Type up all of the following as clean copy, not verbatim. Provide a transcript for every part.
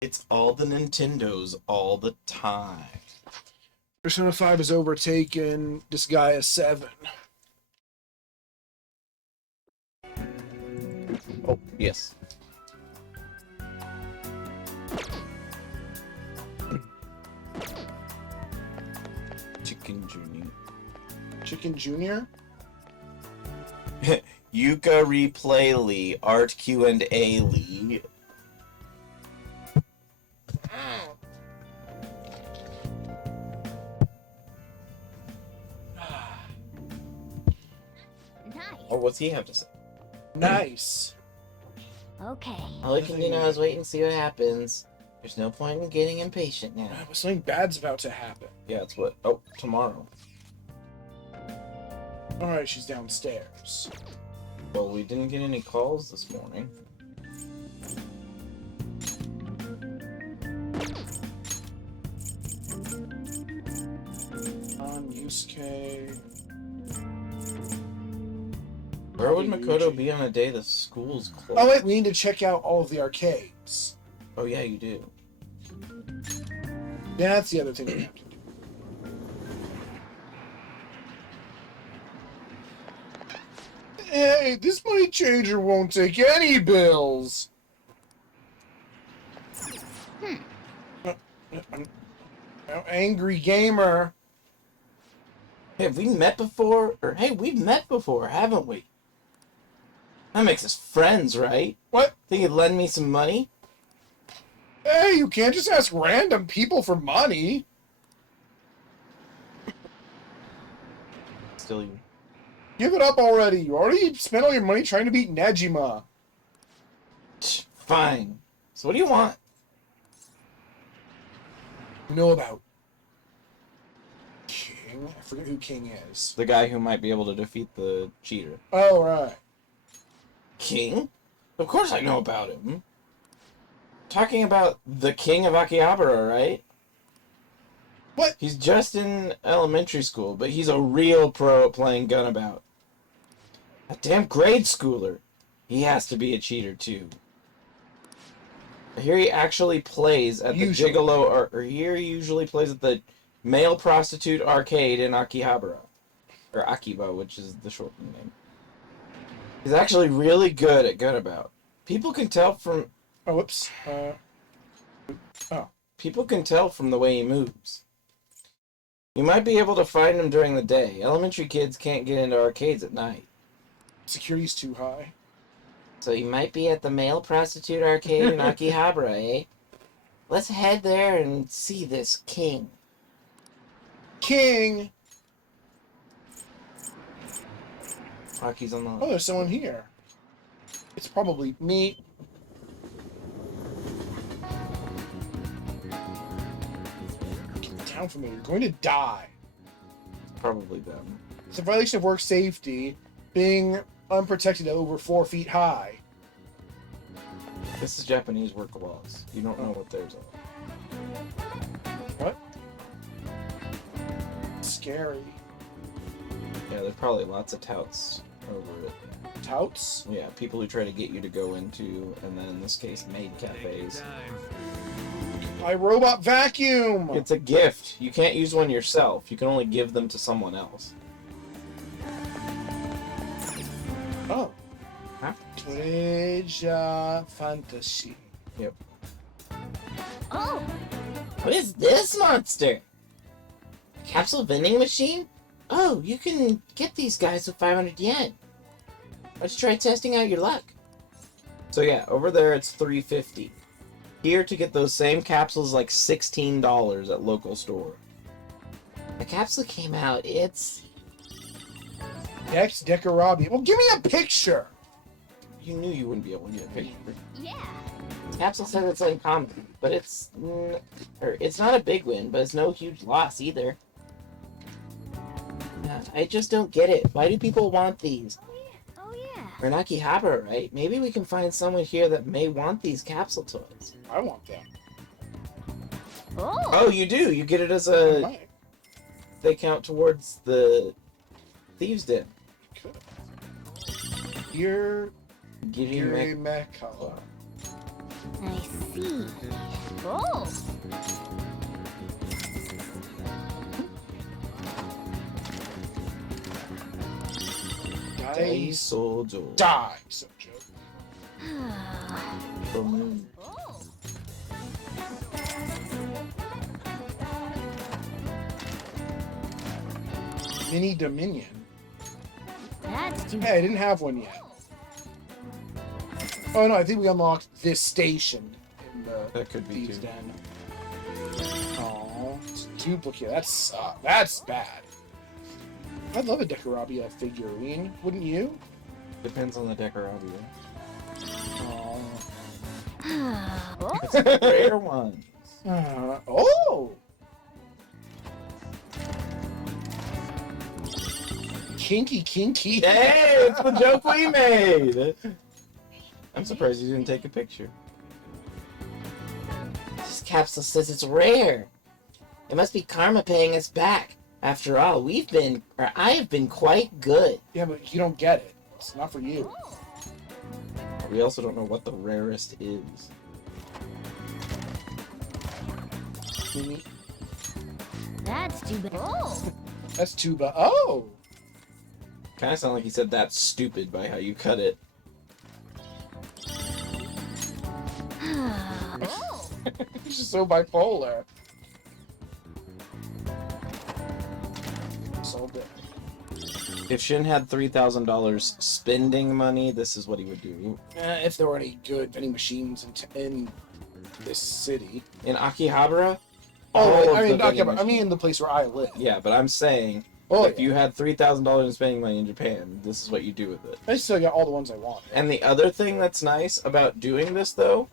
It's all the Nintendos all the time. Persona 5 has overtaken Disgaea 7. Oh, yes. Chicken Junior. Chicken Jr.? Yuka Replay Lee, Art Q&A Lee. Nice. Oh, what's he have to say? Nice. Okay. All I can do now is wait and see what happens. There's no point in getting impatient now. But something bad's about to happen. Yeah, it's what? Oh, tomorrow. Alright, she's downstairs. Well, we didn't get any calls this morning. Yusuke. Where would Makoto be on a day the school's closed? Oh wait, we need to check out all of the arcades. Oh, yeah, you do. Yeah, that's the other thing we have to do. Hey, this money changer won't take any bills. Angry gamer. Hey, have we met before? Or, hey, we've met before, haven't we? That makes us friends, right? What? Think you'd lend me some money? Hey, you can't just ask random people for money. Still you. Give it up already. You already spent all your money trying to beat Nejima. Fine. So what do you want? You know about King? I forget who King is. The guy who might be able to defeat the cheater. Oh, right. King? Of course I know about him. Talking about the king of Akihabara, right? What? He's just in elementary school, but he's a real pro at playing Gunabout. A damn grade schooler. He has to be a cheater, too. Here he actually plays at the Usually. Gigolo, or here he usually plays at the male prostitute arcade in Akihabara. Or Akiba, which is the short name. He's actually really good at Gunabout. People can tell from... Oh, whoops. People can tell from the way he moves. You might be able to find him during the day. Elementary kids can't get into arcades at night. Security's too high. So he might be at the male prostitute arcade in Akihabara, eh? Let's head there and see this king. King! Aki's on the... Oh, there's someone here. It's probably me. Get down from me. You're going to die. Probably them. It's a violation of work safety, being unprotected over 4 feet high. This is Japanese work laws. You don't know what theirs are. What? Scary. Yeah, there's probably lots of touts over it. Touts? Yeah, people who try to get you to go into, and then in this case, maid cafes. My robot vacuum! It's a gift. You can't use one yourself. You can only give them to someone else. Oh. Huh? Treasure Fantasy. Yep. Oh, What is this monster? Capsule vending machine? Oh, you can get these guys with 500 yen. Let's try testing out your luck. So yeah, over there it's $3.50. Here to get those same capsules like $16 at local store. The capsule came out, it's... Dex Dekarabi. Well, give me a picture! You knew you wouldn't be able to get a picture. yeah. Capsule says it's uncommon, but it's not a big win, but it's no huge loss either. I just don't get it. Why do people want these? Oh, yeah. We're in Akihabara, right? Maybe we can find someone here that may want these capsule toys. I want them. Oh. Oh, you do? You get it as Right. they count towards the Thieves' Den. Cool. You're Give you Gary Mekala. I see. Oh. Dice. Soldier. Die, Sojo. Boom. Oh. Mini Dominion. That's too Hey, I didn't have one yet. Oh no, I think we unlocked this station in the That could be Thieves' too. Den. Oh, it's a duplicate. That's bad. I'd love a Decorabia figurine, wouldn't you? Depends on the Decorabia. Oh. Oh. It's a rare one. Oh! Kinky, kinky. Hey, it's the joke we made. I'm surprised you didn't take a picture. This capsule says it's rare. It must be karma paying us back. After all, I have been quite good. Yeah, but you don't get it. It's not for you. We also don't know what the rarest is. That's too bad. Oh. That's tuba. Oh! Kind of sound like he said that's stupid by how you cut it. Oh. He's just so bipolar. Sold it. If Shin had $3,000 spending money, this is what he would do. If there were any good vending machines in this city. In Akihabara, Oh, all of I the mean, vending I machines- mean the place where I live. Yeah, but I'm saying, Oh, if you had $3,000 in spending money in Japan, this is what you do with it. I still got all the ones I want. And the other thing that's nice about doing this, though,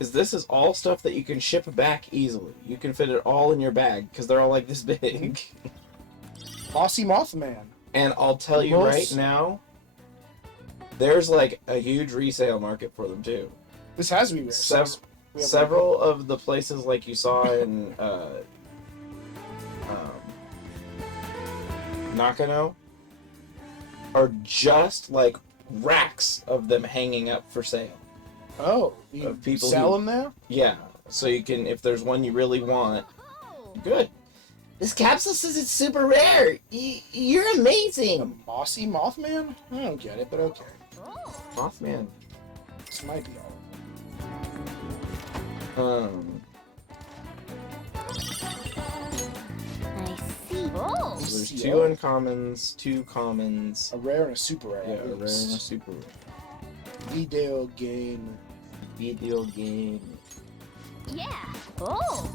is this is all stuff that you can ship back easily. You can fit it all in your bag, because they're all like this big. Mossy Mothman. And I'll tell you right now, there's like a huge resale market for them, too. This has to be rare. We have Several of the places like you saw in Nakano are just like racks of them hanging up for sale. Oh, you Of people sell who- them there? Yeah, so you can, if there's one you really want, good. This capsule says it's super rare. You're A amazing. Mossy Mothman? I don't get it, but okay. Mothman. This might be all. I see. Oh. So there's See, two oh. uncommons, two commons. A rare and a super rare. Yeah, at a rare and a least. super rare. Video game. Video game. Yeah. Oh.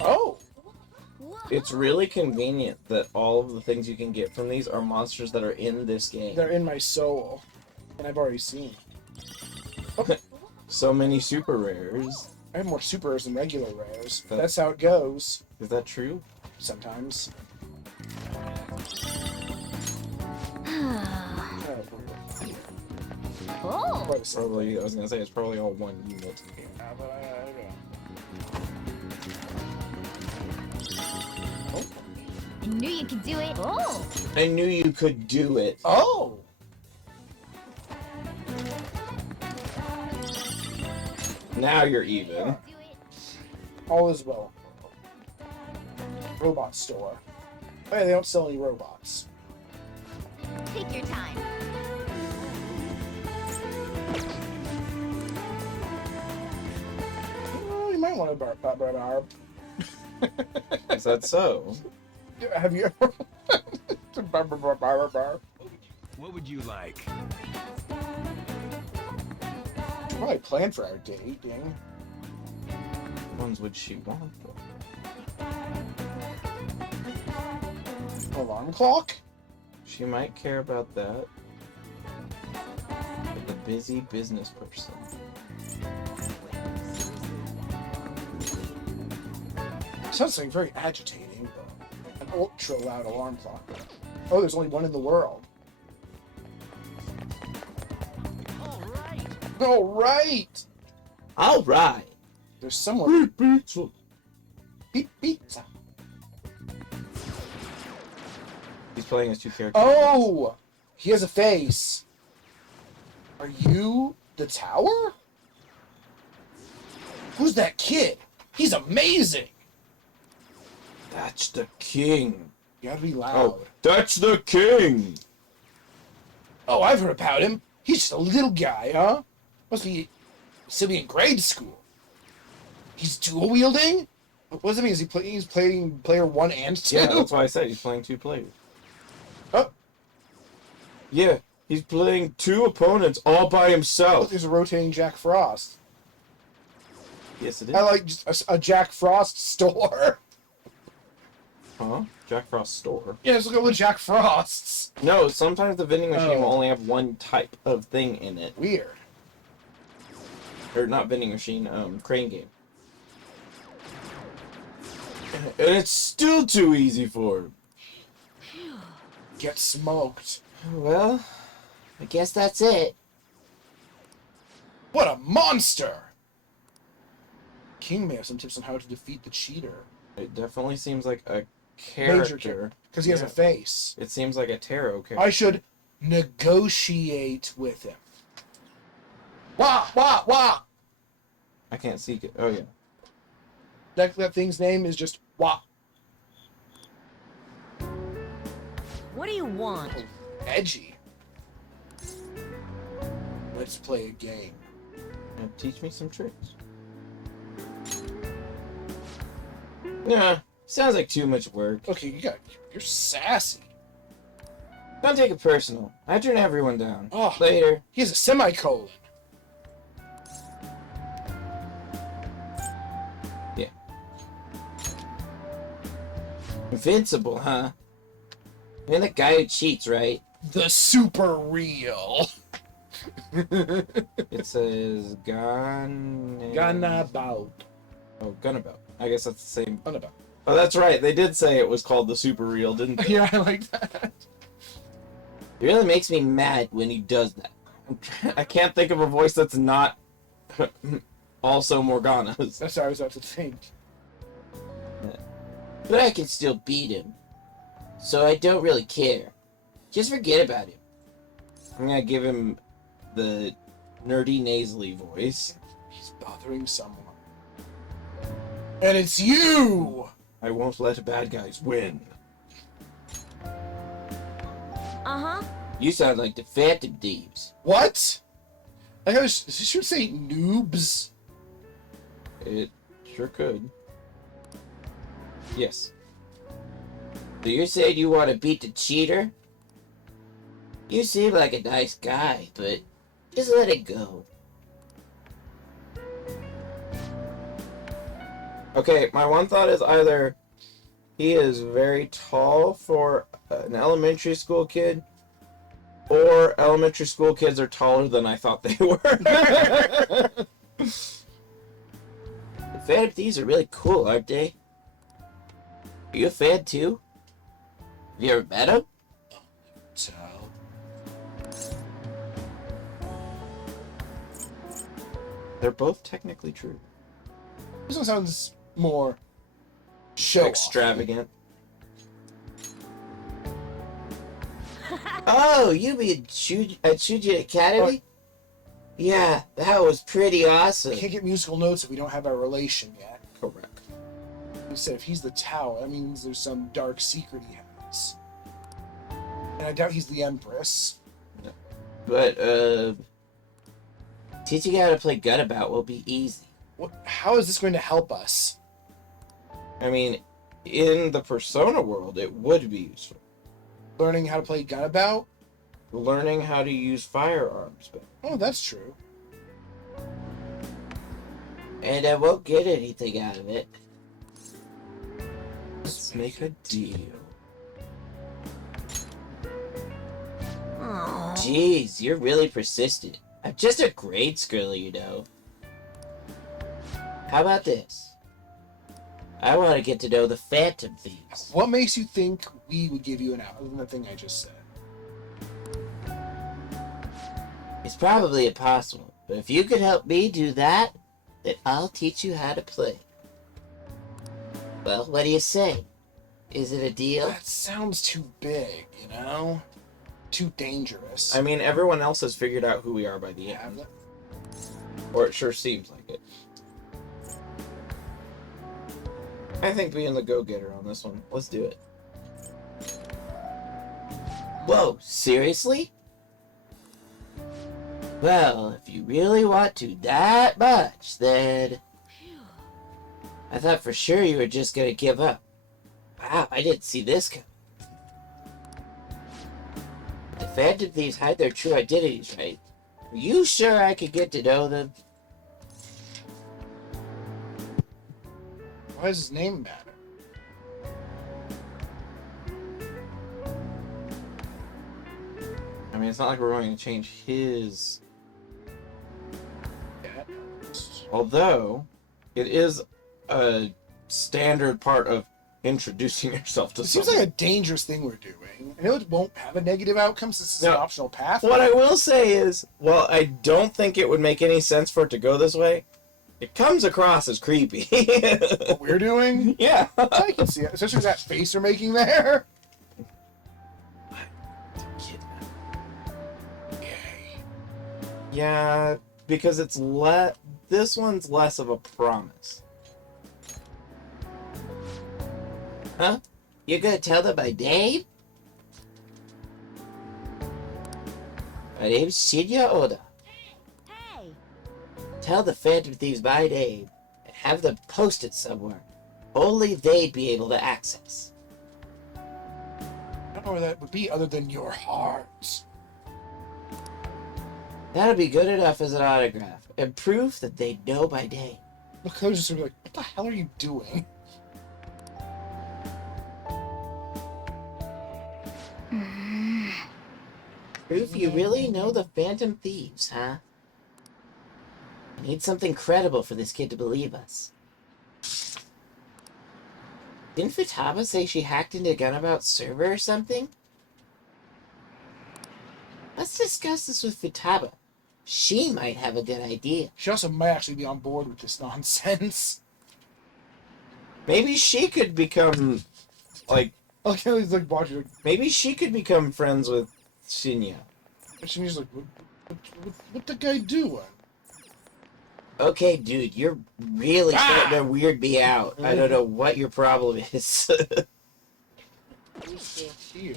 Oh! It's really convenient that all of the things you can get from these are monsters that are in this game. They're in my soul. And I've already seen. So many super rares. I have more super rares than regular rares. That- That's how it goes. Is that true? Sometimes. Oh. Quite a simple. Probably, I was gonna say it's probably all one unit. But I don't know. I knew you could do it. Oh. I knew you could do it. Oh! Now you're even. Do it. All is well. Robot store. Oh yeah, they don't sell any robots. Take your time. Oh, you might want to bar. Is that so? Have you ever? bar. What would you like? Probably planned for our dating. Which ones would she want? Though? Alarm clock? She might care about that. But the busy business person. Sounds like very agitating. An ultra loud alarm clock. Oh, there's only one in the world. All right. All right. There's someone. Pizza. Pizza. He's playing as two characters. Oh, he has a face. Are you the tower? Who's that kid? He's amazing. That's the king. You gotta be loud. Oh, that's the king. Oh, I've heard about him. He's just a little guy, huh? Must be still be in grade school. He's dual wielding? What does it mean? Is he's playing player 1 and 2? Yeah, that's why I said he's playing 2 players. Oh, Yeah, he's playing 2 opponents all by look, himself. there's a rotating Jack Frost. Yes, it is. I like just a Jack Frost store. Huh? Jack Frost store. Yeah, let's look at all the Jack Frosts. No, sometimes the vending machine will Oh. only have one type of thing in it. Weird. Or not vending machine, crane game. And it's still too easy for him. Get smoked. Well, I guess that's it. What a monster! King may have some tips on how to defeat the cheater. It definitely seems like a Major character. because he has Yeah. a face. It seems like a tarot character. I should negotiate with him. Wah, wah, wah! I can't see it. Oh, yeah. That thing's name is just Wah. What do you want? Edgy. Let's play a game. Yeah, teach me some tricks. Yeah, sounds like too much work. Okay, you're sassy. Don't take it personal. I turn everyone down. Oh. Later. He has a semicolon. Yeah. Invincible, huh? You're the guy who cheats, right? The super real. It says Ganabout. Oh, Gunabout. I guess that's the same. Ganabout. Oh, that's right. They did say it was called the Super Real, didn't they? Yeah, I like that. It really makes me mad when he does that. I can't think of a voice that's not also Morgana's. That's what I was about to think. But I can still beat him. So I don't really care. Just forget about him. I'm gonna give him the nerdy nasally voice. He's bothering someone. And it's you! I won't let bad guys win. Uh-huh. You sound like the Phantom Thieves. What? Like I should say noobs. It sure could. Yes. So you said you want to beat the cheater? You seem like a nice guy, but just let it go. Okay, my one thought is either he is very tall for an elementary school kid, or elementary school kids are taller than I thought they were. The Phantom Thieves are really cool, aren't they? Are you a fan too? Have you ever met him? So, They're both technically true. this one sounds more show Extravagant. Oh, you mean at Shuji Academy? Yeah, that was pretty awesome. I can't get musical notes if we don't have our relation yet. Correct. You said if he's the tower, that means there's some dark secret he has. And I doubt he's the Empress. But, teaching you how to play Gunabout will be easy. How is this going to help us? I mean, in the Persona world, it would be useful. Learning how to play Gunabout? Learning how to use firearms better. Oh, that's true. And I won't get anything out of it. Let's make a deal. Oh. Jeez, you're really persistent. I'm just a grade schooler, you know. How about this? I want to get to know the Phantom Thieves. What makes you think we would give you an out, other than the thing I just said? It's probably impossible, but if you could help me do that, then I'll teach you how to play. Well, what do you say? Is it a deal? That sounds too big, you know? too dangerous. I mean, everyone else has figured out who we are by the Yeah, end. Or it sure seems like it. I think being the go-getter on this one. Let's do it. Whoa, seriously? Well, if you really want to that much, then... I thought for sure you were just gonna give up. Wow, I didn't see this coming. The Phantom Thieves hide their true identities, right? Are you sure I could get to know them? Why does his name matter? I mean, it's not like we're going to change his... Yeah. Although, it is a standard part of introducing yourself to It seems someone. like a dangerous thing we're doing. I know it won't have a negative outcome since this is an No. optional path. What I will say is, while I don't think it would make any sense for it to go this way, it comes across as creepy. What we're doing? Yeah. I can see it, especially with that face we're making there. Yeah, because it's this one's less of a promise. Huh? You're gonna tell them my name? My name's Shinya Oda. Hey! Tell the Phantom Thieves my name and have them post it somewhere. Only they'd be able to access. I don't know where that would be other than your heart. That'll be good enough as an autograph and proof that they know my name. Look, I was just sort of like, what the hell are you doing? Proof you really know the Phantom Thieves, huh? I need something credible for this kid to believe us. Didn't Futaba say she hacked into Gunabout's server or something? Let's discuss this with Futaba. She might have a good idea. She also might actually be on board with this nonsense. Maybe she could become, like, Look how he's like watching, like, maybe she could become friends with Shinya. and she's like, what the guy doing? Okay, dude, you're really starting to weird me out. I don't know what your problem is. Who's here?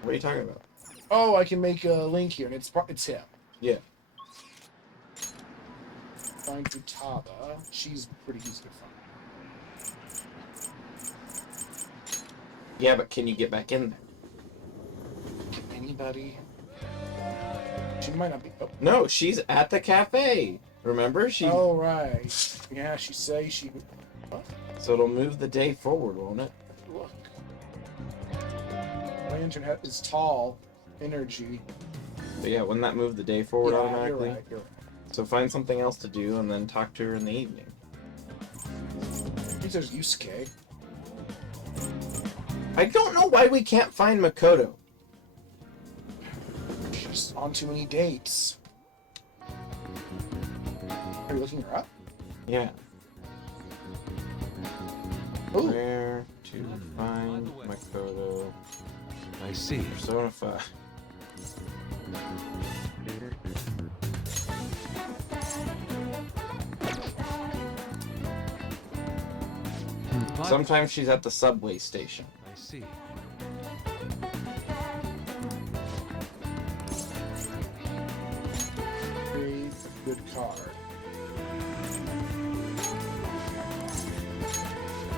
What are you talking about? Oh, I can make a link here, and it's him. Yeah. Find Futaba. She's pretty easy to find. Yeah, but can you get back in there? Anybody? She might not be. Oh, No, she's at the cafe. Remember? oh right. Yeah, she say she. What? So it'll move the day forward, won't it? Look. Lantern is tall. Energy. But yeah, wouldn't that move the day forward Yeah, automatically? You're right. You're right. So find something else to do and then talk to her in the evening. I think there's Yusuke. I don't know why we can't find Makoto. She's on too many dates. Are you looking her up? Yeah. Ooh. Where to find Makoto? I see. Persona 5. Sometimes she's at the subway station. I see. Very good card.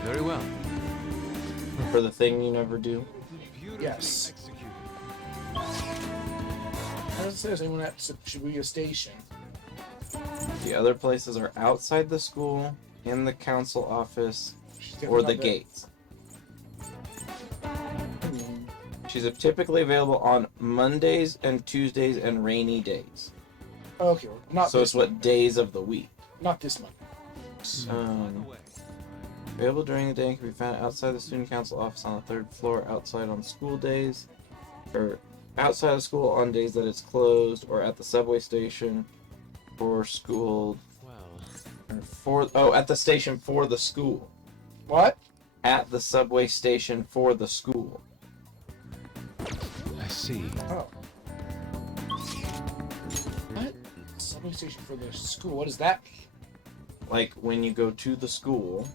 Very well. For the thing you never do. Yes. Executed. How does it say there's anyone at Shibuya Station? The other places are outside the school, in the council office, She's or definitely the not there. gates. She's typically available on Mondays and Tuesdays and rainy days. Okay, well, not So this it's what Monday. days of the week. Not this month. On the way. Available during the day and can be found outside the student council office on the third floor, outside on school days, or outside of school on days that it's closed, or at the subway station for school, Well, or at the station for the school. What? At the subway station for the school. see. Oh. What? Subway station for the school. What does that mean? Like when you go to the school.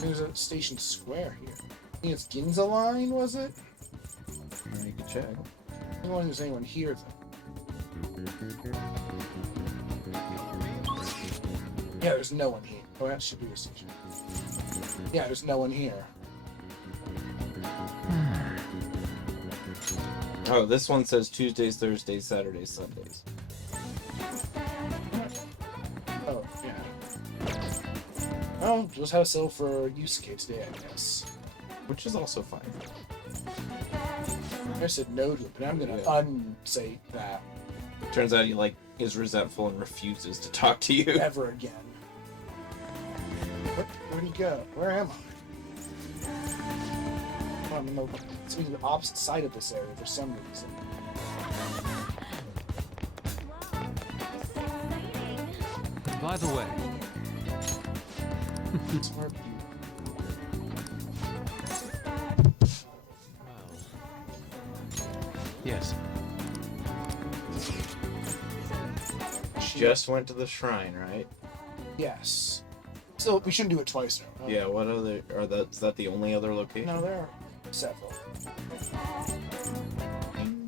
There's a station square here. I think it's Ginza Line, was it? You can check. I don't know if there's anyone here, though. Yeah, there's no one here. Oh, that should be the station. Yeah, there's no one here. Oh, this one says Tuesdays, Thursdays, Saturdays, Sundays. Oh, yeah. Well, just have a sale for Yusuke today, I guess. Which is also fine. I said no to it, but I'm gonna Yeah. unsay that Turns out he like is resentful and refuses to talk to you. ever again. Where'd he go? Where am I? I'm on the opposite side of this area for some reason. By the way, It's hard to yes. Just went to the shrine, right? Yes. So we shouldn't do it twice now. Yeah. What other is that the only other location? No, there are several.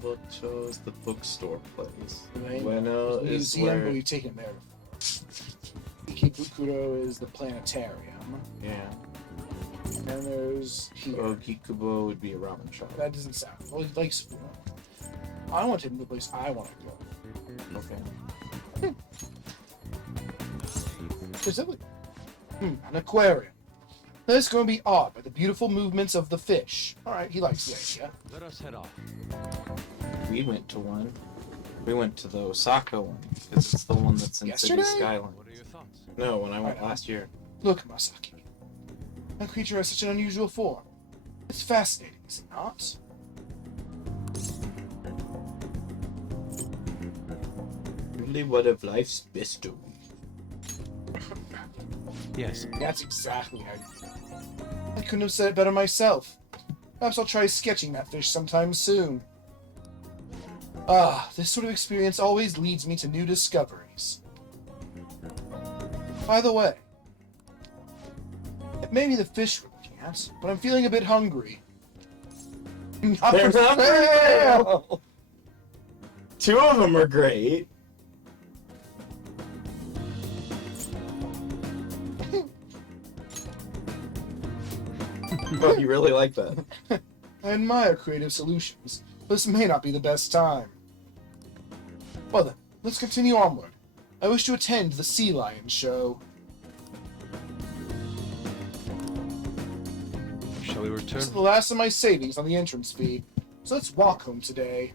Bookstores, the bookstore place. Right? Bueno There's a is museum, where. but we've taken it there before. Ikebukuro is the planetarium. Yeah. And there's here. Ogikubo would be a ramen shop. That doesn't sound. Well, he likes. I want to take him to the place I want to go. Okay. Specifically. An aquarium. This is going to be awed by the beautiful movements of the fish. Alright, he likes the idea. Let us head off. We went to one. We went to the Osaka one because it's the one that's in Yesterday? City Skyline. What are your thoughts? No, when I went I know. last year. Look, Masaki. That creature has such an unusual form. It's fascinating, is it not? Really, one of life's best of. Yes. That's exactly how you... I couldn't have said it better myself. Perhaps I'll try sketching that fish sometime soon. Ah, this sort of experience always leads me to new discoveries. By the way, it may be the fish we're looking at, but I'm feeling a bit hungry. Not They're for not sale! Two of them are great. Oh, you really like that? I admire creative solutions, but this may not be the best time. Well then, let's continue onward. I wish to attend the Sea Lion show. Shall we return? This is the last of my savings on the entrance fee, so let's walk home today.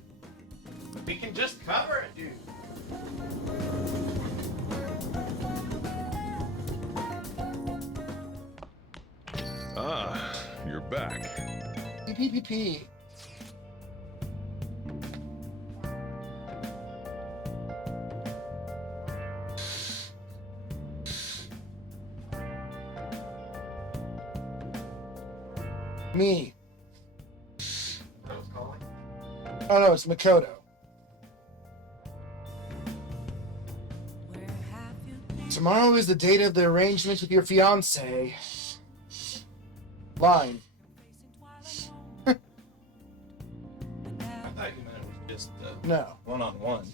We can just cover it, dude. Ah, you're back. PPP. Me. Oh no, it's Makoto. Tomorrow is the date of the arrangement with your fiance. Line. I thought you meant it was just No. one-on-one.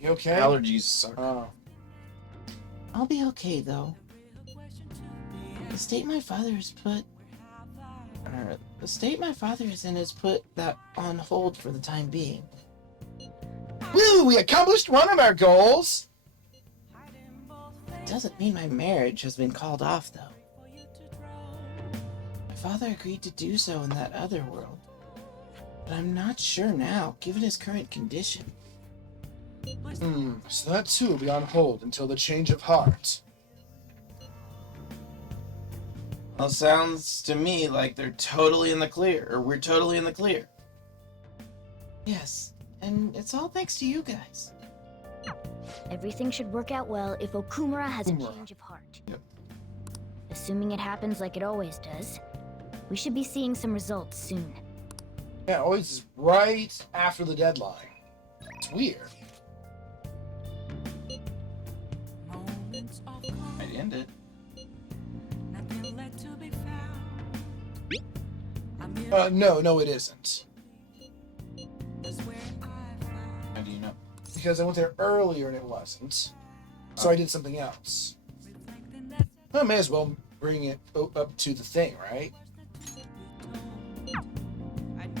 You okay? Allergies suck. Oh. I'll be okay, though. The state my father is in is put that on hold for the time being. Woo! We accomplished one of our goals! Doesn't mean my marriage has been called off, though. My father agreed to do so in that other world. But I'm not sure now, given his current condition. So that too will be on hold until the change of heart. Well, sounds to me like they're totally in the clear, or we're totally in the clear. Yes, and it's all thanks to you guys. Everything should work out well if Okumura has a Okumura. change of heart. Yep. Assuming it happens like it always does. We should be seeing some results soon. Yeah, always is right after the deadline. It's weird. I'd end it. No, it isn't. How do you know? Because I went there earlier and it wasn't. So I did something else. I may as well bring it up to the thing, right?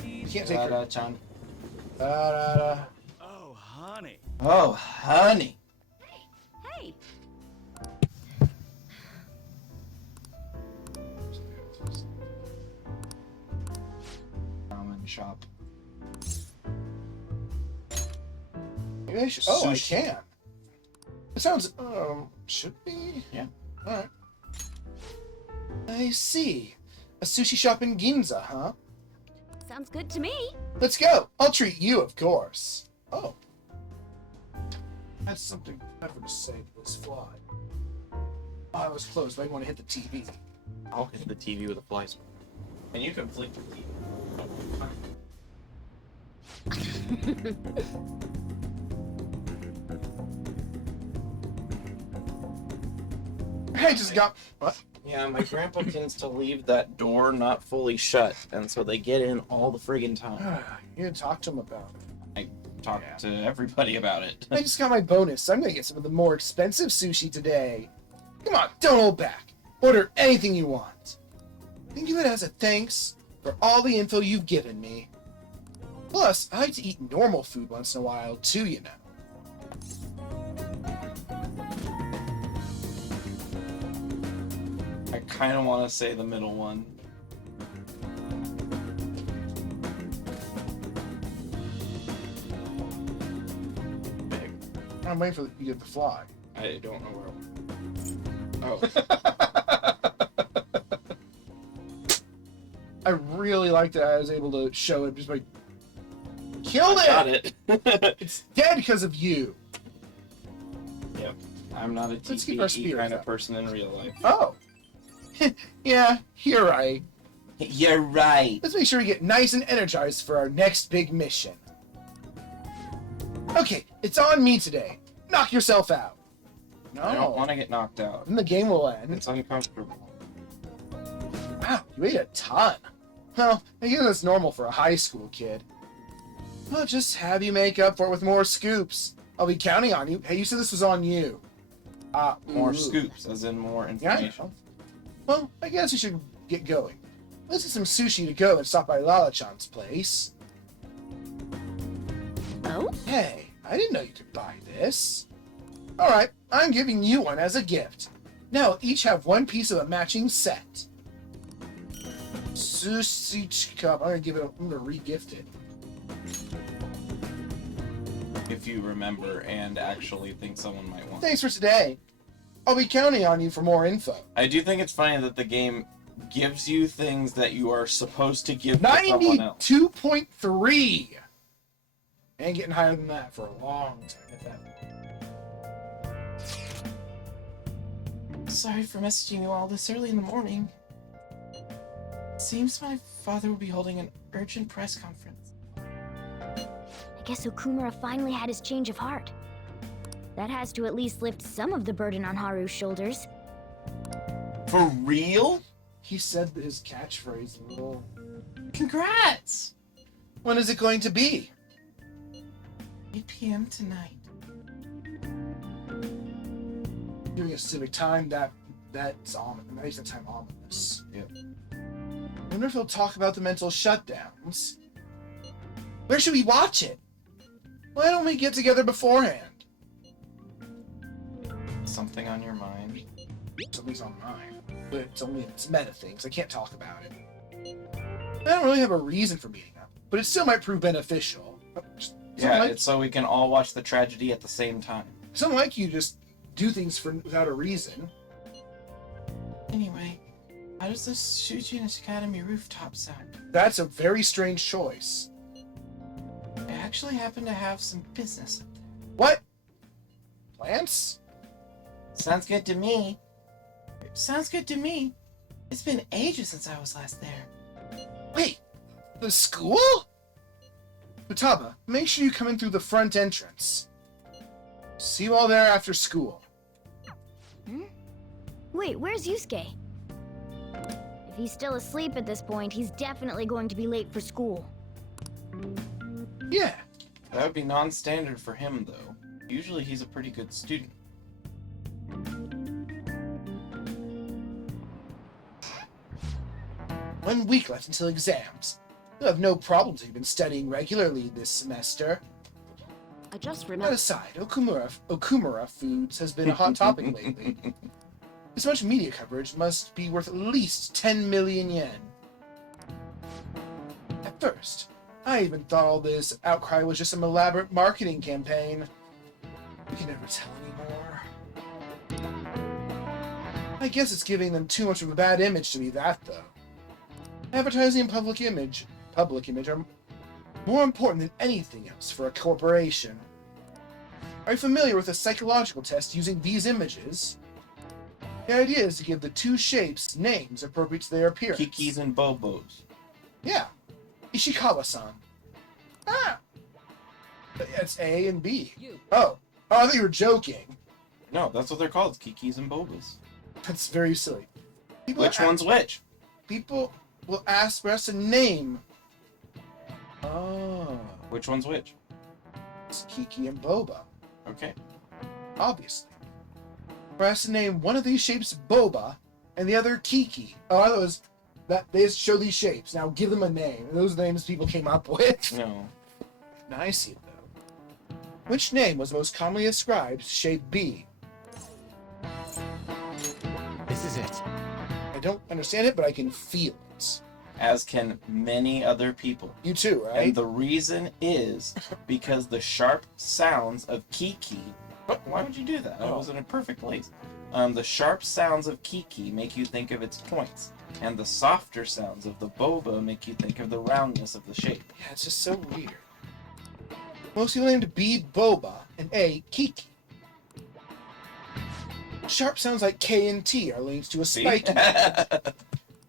You can't take her. Chan. Da-da-da. Oh, honey. Oh, honey. Hey! Ramen shop. Maybe I should. Oh, I Sushi. can. It sounds. Should be. Yeah. All right. I see. A sushi shop in Ginza, huh? Sounds good to me. Let's go. I'll treat you, of course. Oh. That's something clever to say to this fly. Oh, I was close, but I want to hit the TV. I'll hit the TV with a fly swatter. And you can flick the TV. I just got. What? Yeah, my grandpa tends to leave that door not fully shut, and so they get in all the friggin' time. You didn't talk to him about it. Talk to everybody about it. I just got my bonus. I'm gonna get some of the more expensive sushi today. Come on, don't hold back. Order anything you want. Think of it as a thanks for all the info you've given me. Plus, I like to eat normal food once in a while too, you know. I kind of want to say the middle one. Big. I'm waiting for you to get the fly. I don't know where. Oh, I really like that I was able to show it just by killed it. got it. It's dead because of you. Yep. I'm not a Let's keep our TPE spirits kind of up. person in real life. Oh. Yeah, you're right. You're right. Let's make sure we get nice and energized for our next big mission. Okay, it's on me today. Knock yourself out. No. I don't want to get knocked out. Then the game will end. It's uncomfortable. Wow, you ate a ton. Well, I guess that's normal for a high school kid. I'll just have you make up for it with more scoops. I'll be counting on you. Hey, you said this was on you. More ooh. scoops, as in more Yeah, I information. know. Well, I guess we should get going. Let's get some sushi to go and stop by Lala-chan's place. Oh? Hey, I didn't know you could buy this. Alright, I'm giving you one as a gift. Now each have one piece of a matching set. Sushi cup. I'm gonna re-gift it. If you remember and actually think someone might want. Thanks for today. I'll be counting on you for more info. I do think it's funny that the game gives you things that you are supposed to give to someone else. 92.3! And getting higher than that for a long time. If that. Sorry for messaging you all this early in the morning. Seems my father will be holding an urgent press conference. I guess Okumura finally had his change of heart. That has to at least lift some of the burden on Haru's shoulders. For real? He said that his catchphrase a little. Congrats! When is it going to be? 8 p.m. tonight. During a civic time, that's ominous. That makes the time ominous. Yep. I wonder if he'll talk about the mental shutdowns. Where should we watch it? Why don't we get together beforehand? Something on your mind? Something's on mine, but it's meta things. I can't talk about it. I don't really have a reason for meeting up, but it still might prove beneficial. Yeah, it's so we can all watch the tragedy at the same time. Some like you just do things without a reason. Anyway, how does this Shujin Academy rooftop sound? That's a very strange choice. I actually happen to have some business up there. What? Plants? Sounds good to me. Sounds good to me. It's been ages since I was last there. Wait, the school? Futaba, make sure you come in through the front entrance. See you all there after school. Wait, where's Yusuke? If he's still asleep at this point, he's definitely going to be late for school. Yeah. That would be non-standard for him, though. Usually he's a pretty good student. 1 week left until exams. You'll have no problems if you've been studying regularly this semester. I just That remembered. aside, Okumura Foods has been a hot topic lately. This much media coverage must be worth at least 10 million yen. At first, I even thought all this outcry was just some elaborate marketing campaign. We can never tell anymore. I guess it's giving them too much of a bad image to be that, though. Advertising and public image are more important than anything else for a corporation. Are you familiar with a psychological test using these images? The idea is to give the two shapes names appropriate to their appearance. Kikis and Bobos. Yeah. Ishikawa-san. Ah! But yeah, it's A and B. You. Oh, I thought you were joking. No, that's what they're called. Kikis and Bobos. That's very silly. People Which a- one's which? People will ask for us a name. Oh, Which one's which? it's Kiki and Boba, Okay. obviously. For us to name one of these shapes Boba and the other Kiki. Oh, I thought it was that they just show these shapes. Now give them a name. And those are the names people came up with. No. Now I see it though. Which name was most commonly ascribed to shape B? This is it. I don't understand it, but I can feel it. As can many other people. You too, right? And the reason is because the sharp sounds of Kiki. What? Why would you do that? I was in a perfect place. The sharp sounds of Kiki make you think of its points, and the softer sounds of the boba make you think of the roundness of the shape. Yeah, it's just so weird. Most people named B Boba and A Kiki. Sharp sounds like K and T are linked to a See? spike.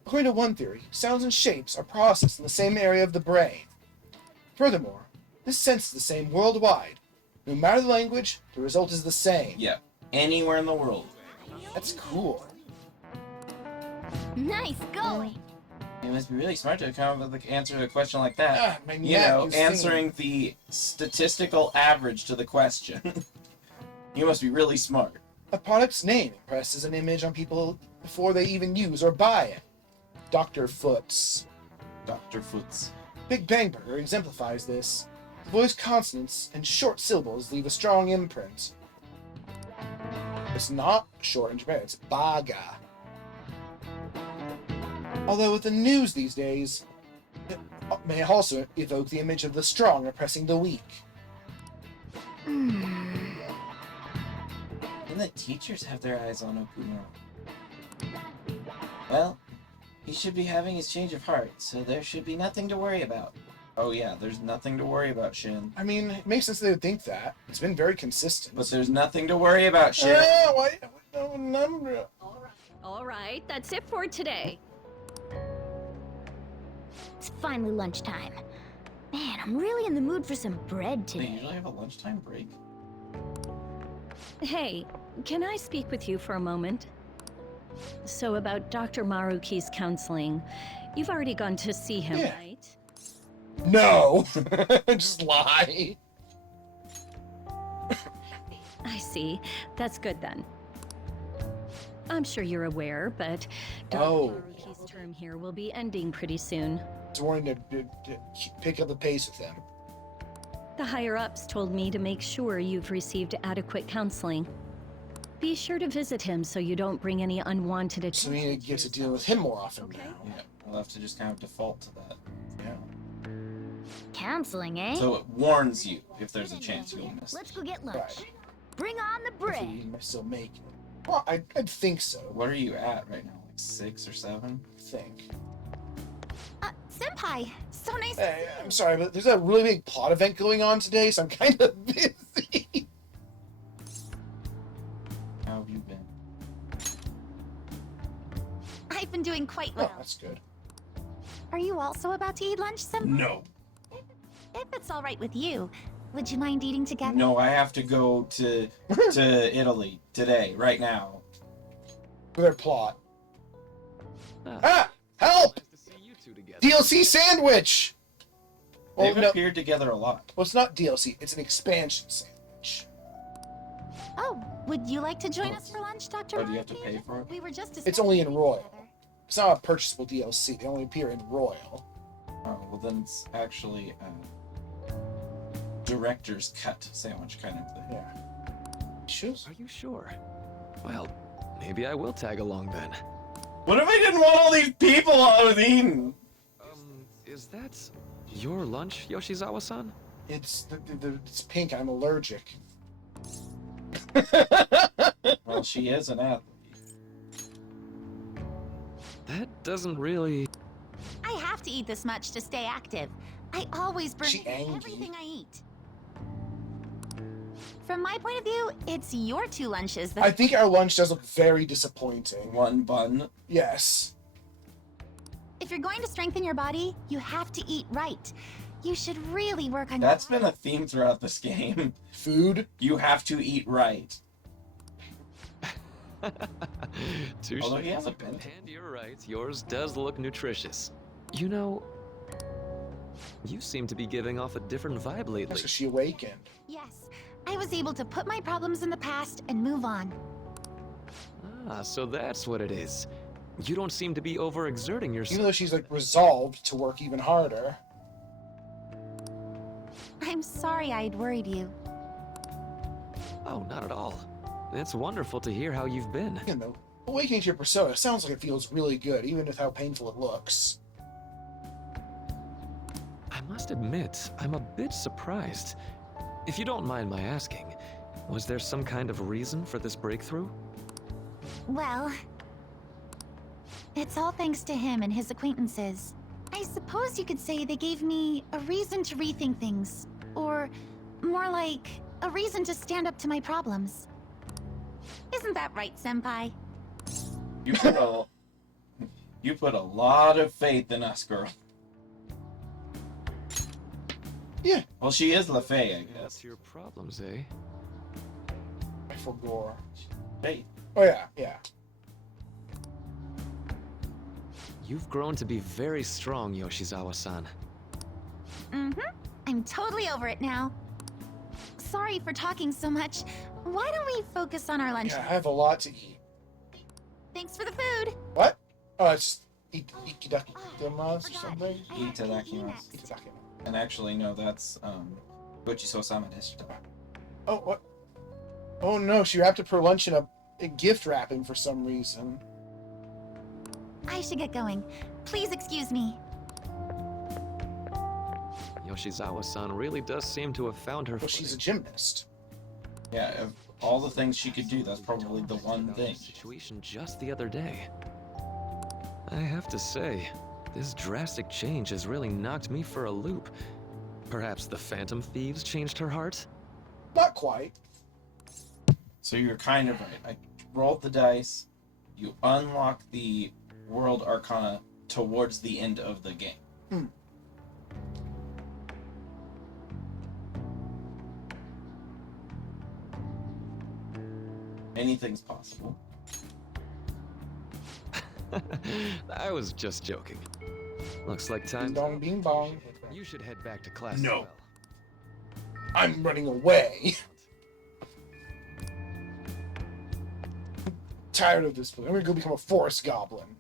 According to one theory, sounds and shapes are processed in the same area of the brain. Furthermore, this sense is the same worldwide. No matter the language, the result is the same. Yeah. Anywhere in the world. That's cool. Nice going! You must be really smart to come up with the answer to a question like that. Ah, my You neck know, is stinging. answering the statistical average to the question. You must be really smart. A product's name impresses an image on people before they even use or buy it. Dr. Foots. Dr. Foots. Big Bang Burger exemplifies this. The voiced consonants and short syllables leave a strong imprint. It's not short in Japan, it's baga. Although with the news these days, it may also evoke the image of the strong oppressing the weak. Didn't the teachers have their eyes on Okumura? Well, he should be having his change of heart, so there should be nothing to worry about. Oh yeah, there's nothing to worry about, Shin. I mean, it makes sense they would think that. It's been very consistent. But there's nothing to worry about, Shin. Why? No number. All right, that's it for today. It's finally lunchtime. Man, I'm really in the mood for some bread They today. usually have a lunchtime break. Hey, can I speak with you for a moment? So about Dr. Maruki's counseling, you've already gone to see him, Yeah. right? No! Just lie. I see. That's good then. I'm sure you're aware, but Dr. Oh. Maruki's term here will be ending pretty soon. Just wanting to pick up the pace with them. The higher-ups told me to make sure you've received adequate counseling. Be sure to visit him so you don't bring any unwanted attention. So we need to get to deal with him more often Okay. now. Yeah, we'll have to just kind of default to that. Yeah. Counseling, eh? So it warns you if there's a chance you'll miss Let's it. go get lunch. Right. Bring on the Hopefully bread. he might still make it. Well, I'd think so. What are you at right now? Like 6 or 7? I think. Senpai, so nice to Hey, see I'm you. sorry, but there's a really big plot event going on today, so I'm kind of busy. How have you been? I've been doing quite Oh, well. that's good. are you also about to eat lunch, Senpai? No. If it's all right with you, would you mind eating together? No, I have to go to Italy today, right now. For their plot. Ah, Ah! Help! nice to see you two together. DLC sandwich! They've Well, no. appeared together a lot. Well, it's not DLC. It's an expansion sandwich. Oh, would you like to join us for lunch, Dr. Oh, do you have to Martin? pay for it? We were just It's only in discussing Royal. together. It's not a purchasable DLC. They only appear in Royal. Oh, well then it's actually director's cut sandwich kind of thing. Yeah. Shoes? Are you sure? Well, maybe I will tag along then. What if I didn't want all these people I was eating? Is that your lunch, Yoshizawa-san? It's it's pink. I'm allergic. Well, she is an athlete. That doesn't really... I have to eat this much to stay active. I always burn She through angry. everything I eat. From my point of view, it's your 2 lunches that I think our lunch does look very disappointing. One bun. Yes. if you're going to strengthen your body, you have to eat right. You should really work on That's your been a theme throughout this game. Food? You have to eat right. Touche. Although he has a pen. And you're right, yours does look nutritious. You know, you seem to be giving off a different vibe lately. That's 'cause she awakened. Yes, I was able to put my problems in the past and move on. Ah, so that's what it is. You don't seem to be overexerting Even yourself. though she's like resolved to work even harder. I'm sorry I'd worried you. Oh, not at all. It's wonderful to hear how you've been. You know, awakening to your persona sounds like it feels really good, even with how painful it looks. I must admit, I'm a bit surprised. If you don't mind my asking, was there some kind of reason for this breakthrough? Well, it's all thanks to him and his acquaintances. I suppose you could say they gave me a reason to rethink things. Or, more like, a reason to stand up to my problems. Isn't that right, Senpai? You put a lot of faith in us, girl. Yeah. Well, she is LaFay, I That's guess. your problems, eh? I forgot. Faith. Oh yeah, yeah. You've grown to be very strong, Yoshizawa-san. Mm-hmm. I'm totally over it now. Sorry for talking so much. Why don't we focus on our lunch? Yeah, I have a lot to eat. Thanks for the food. What? Oh, it's just ikidaki or Forgot. something? I have to eat Itadakimasu. next. Itadaki. And actually, no, that's Gochiso-sama desu. Oh, what? Oh no, she wrapped up her lunch in a gift wrapping for some reason. I should get going. Please excuse me. Yoshizawa-san really does seem to have found her Well, she's a footing. gymnast. Yeah, of all the things she could do, that's probably the one About thing. the situation just the other day. I have to say, this drastic change has really knocked me for a loop. Perhaps the Phantom Thieves changed her heart? Not quite. So you're kind of right. I rolled the dice. You unlock the World Arcana towards the end of the game. Anything's possible. I was just joking. Looks like Ding time. dong, bing bong. You should head back to class. No. as well. I'm running away. Tired of this place. I'm gonna go become a forest goblin.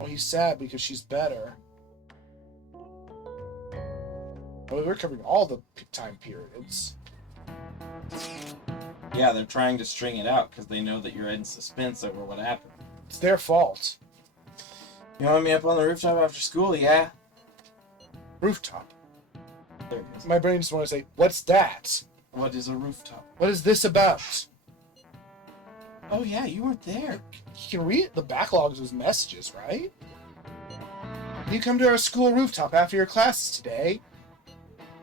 Oh, he's sad because she's better. Oh, we're covering all the time periods. Yeah, they're trying to string it out because they know that you're in suspense over what happened. It's their fault. You want me up on the rooftop after school? Yeah. Rooftop. There it is. My brain just want to say, what's that? What is a rooftop? What is this about? Oh yeah, you weren't there. You can read the backlogs of messages, right? You come to our school rooftop after your classes today.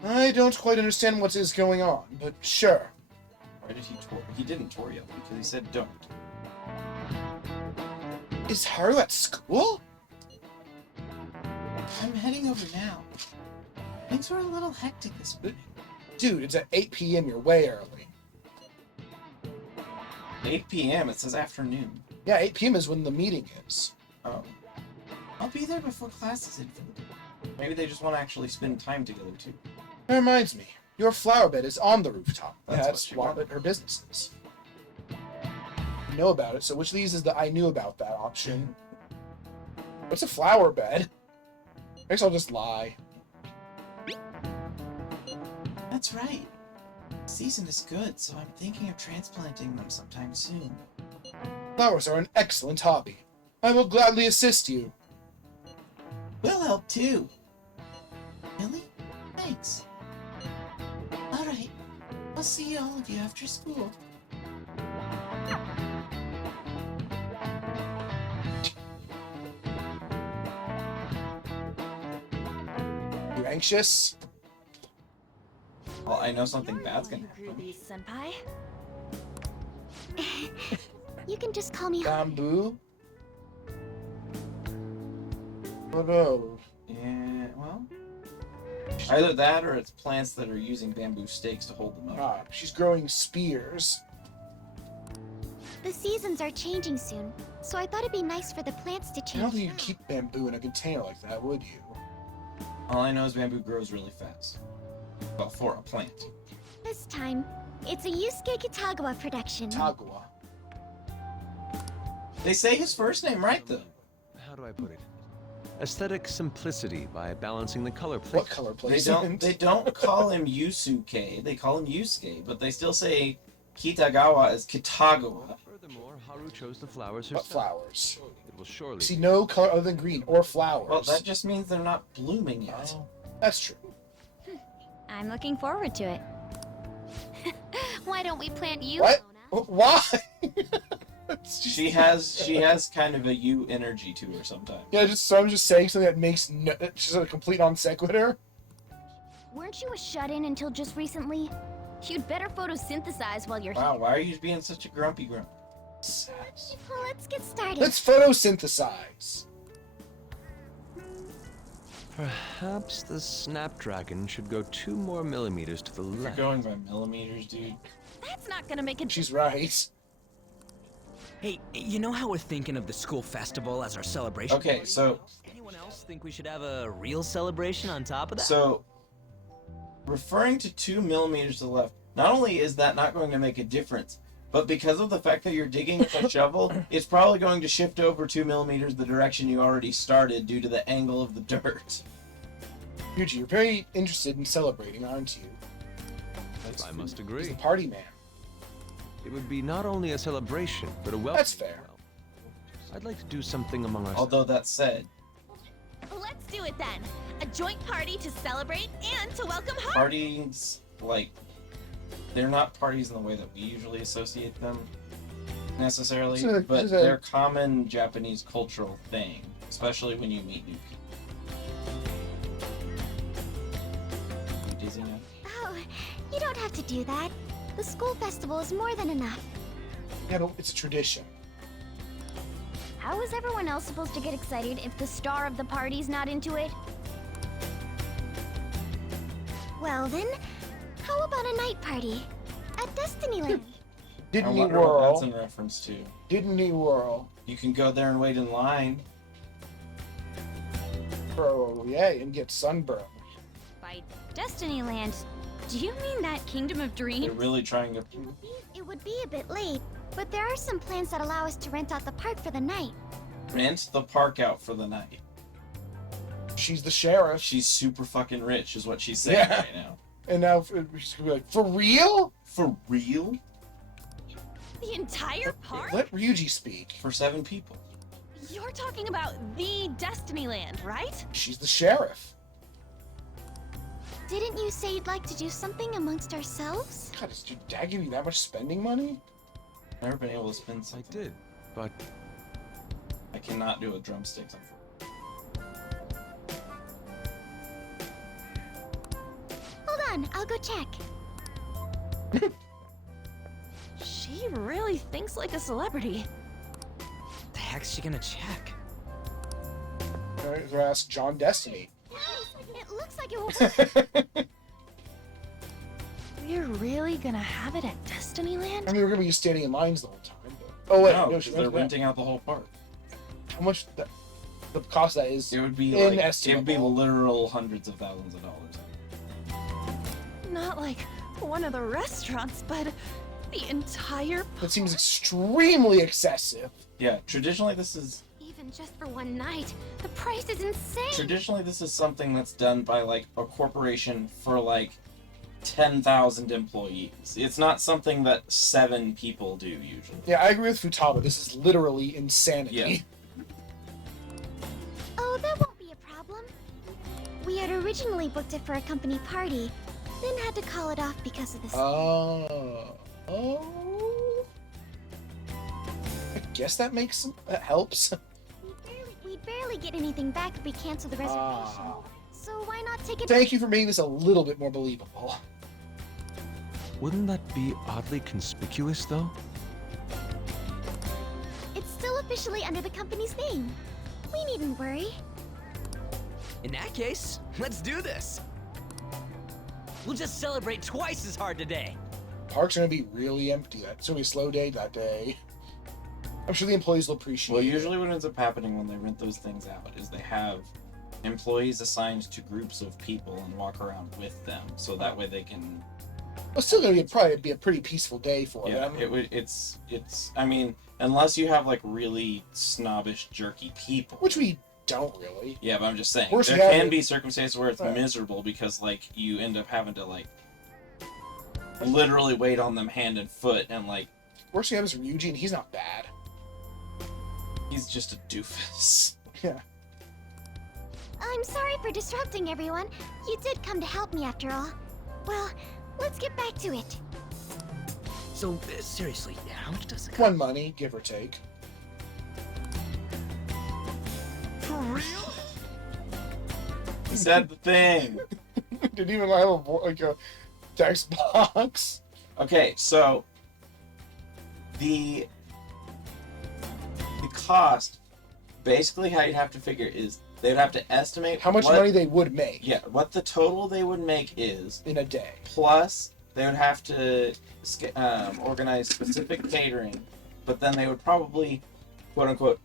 I don't quite understand what is going on, but sure. Why did he tour? He didn't tour yet because he said don't. Is Haru at school? I'm heading over now. Things were a little hectic this morning. Dude, it's at 8 p.m. You're way early. 8 p.m. It says afternoon. Yeah, 8 p.m. is when the meeting is. Oh. I'll be there before class is in for the day. Maybe they just want to actually spend time together too. That reminds me, your flower bed is on the rooftop. That's That's what she what her business is. I know about it, so which of these is the I knew about that option? What's a flower bed? I guess I'll just lie. That's right. The season is good, so I'm thinking of transplanting them sometime soon. Flowers are an excellent hobby. I will gladly assist you. We'll help too. Really? Thanks. Alright. I'll see all of you after school. You anxious? Well, I know something bad's gonna happen. Senpai. You can just call me. Bamboo? Oh no. Yeah, well. Either that or it's plants that are using bamboo stakes to hold them up. Ah, she's growing spears. The seasons are changing soon, so I thought it'd be nice for the plants to I change. don't think you'd now. keep bamboo in a container like that, would you? All I know is bamboo grows really fast. Well, for a plant. This time, it's a Yusuke Kitagawa production. Tagua. They say his first name right, though. How do I put it? Aesthetic simplicity by balancing the color What placement. color They placement? don't call him Yusuke, they call him Yusuke, but they still say Kitagawa as Kitagawa. Furthermore, Haru chose the flowers What herself. flowers? It will surely. See no color other than green or flowers. Well, that just means they're not blooming yet. Oh, that's true. I'm looking forward to it. Why don't we plant you, What? Mona? Why? She has kind of a you energy to her sometimes. Yeah, so I'm just saying something that makes no, it's just a complete non sequitur. Weren't you a shut-in until just recently? You'd better photosynthesize while you're Wow, why are you being such a grumpy grump? Well, let's get started. Let's photosynthesize. Perhaps the Snapdragon should go 2 more millimeters to the You're left. going by millimeters, dude. That's not gonna make a She's right. Hey, you know how we're thinking of the school festival as our celebration? Okay, party? so Anyone else think we should have a real celebration on top of that? So, referring to 2 millimeters to the left, not only is that not going to make a difference, but because of the fact that you're digging with a shovel, it's probably going to shift over 2 millimeters the direction you already started due to the angle of the dirt. Yuji, you're very interested in celebrating, aren't you? I must He's agree. the party man. It would be not only a celebration, but a welcome. That's fair. I'd like to do something among ourselves. Although that said, Let's do it then. A joint party to celebrate and to welcome home. parties, like, they're not parties in the way that we usually associate them, necessarily, So, but just they're common Japanese cultural thing, especially when you meet new people. You dizzy now? Oh, you don't have to do that. The school festival is more than enough. Yeah, but it's a tradition. How is everyone else supposed to get excited if the star of the party's not into it? Well then, how about a night party at Destinyland? I Didn't he wonder what that's whirl? in reference to. Didn't he whirl? You can go there and wait in line. Oh, yeah, and get sunburned. By Destinyland, do you mean that Kingdom of They're Dreams? really trying to. It would be a bit late, but there are some plans that allow us to rent out the park for the night. Rent the park out for the night. She's the sheriff. She's super fucking rich, is what she's saying Yeah. right now. And now she's gonna be like, for real? For real? The entire park? Let Ryuji speak. For 7 people. You're talking about the Destinyland, right? She's the sheriff. Didn't you say you'd like to do something amongst ourselves? God, does your dad give you that much spending money? Never been able to spend I something. did, but I cannot do it with drumsticks. Hold on, I'll go check. She really thinks like a celebrity. the heck's she gonna check? Alright, so ask John Destiny. It looks like it will. We're really gonna have it at Destiny Land? I mean, we're gonna be standing in lines the whole time. But... Oh wait, No, no, because they're renting out the whole park. How much the cost of that is? It would be like, it would be inestimable. literal hundreds of thousands of dollars. Not like one of the restaurants, but the entire That seems extremely excessive. Yeah, traditionally this is Even just for one night, the price is insane. traditionally this is something that's done by like a corporation for like 10,000 employees. It's not something that 7 people do usually. Yeah, I agree with Futaba. This is literally insanity. Yeah. Oh, that won't be a problem. We had originally booked it for a company party, then had to call it off because of this. Oh. I guess that helps. We'd barely get anything back if we cancel the reservation. Ah. So why not take it? Thank you for making this a little bit more believable. Wouldn't that be oddly conspicuous, though? It's still officially under the company's name. We needn't worry. In that case, let's do this. We'll just celebrate twice as hard today. Park's gonna be really empty. It's gonna be a slow day that day. I'm sure the employees will appreciate Well, it. usually what ends up happening when they rent those things out is they have employees assigned to groups of people and walk around with them, so that way they can. It's still gonna probably be a pretty peaceful day for Yeah, them. it would. It's. I mean, unless you have like really snobbish, jerky people. Which we don't really. Yeah, but I'm just saying Worst there we have can is- be circumstances where it's Right. miserable because like you end up having to like literally wait on them hand and foot, and like Worst we have is Ryuji, and he's not bad. he's just a doofus. Yeah. I'm sorry for disrupting everyone. You did come to help me after all. Well, let's get back to it. So, seriously, how much does it cost? One money, give or take. For real? He said the thing. Didn't even have a text box. Okay, so the cost, basically how you'd have to figure is they'd have to estimate How much what- money they would make Yeah, what the total they would make is, in a day. plus they would have to organize specific catering, but then they would probably, quote unquote,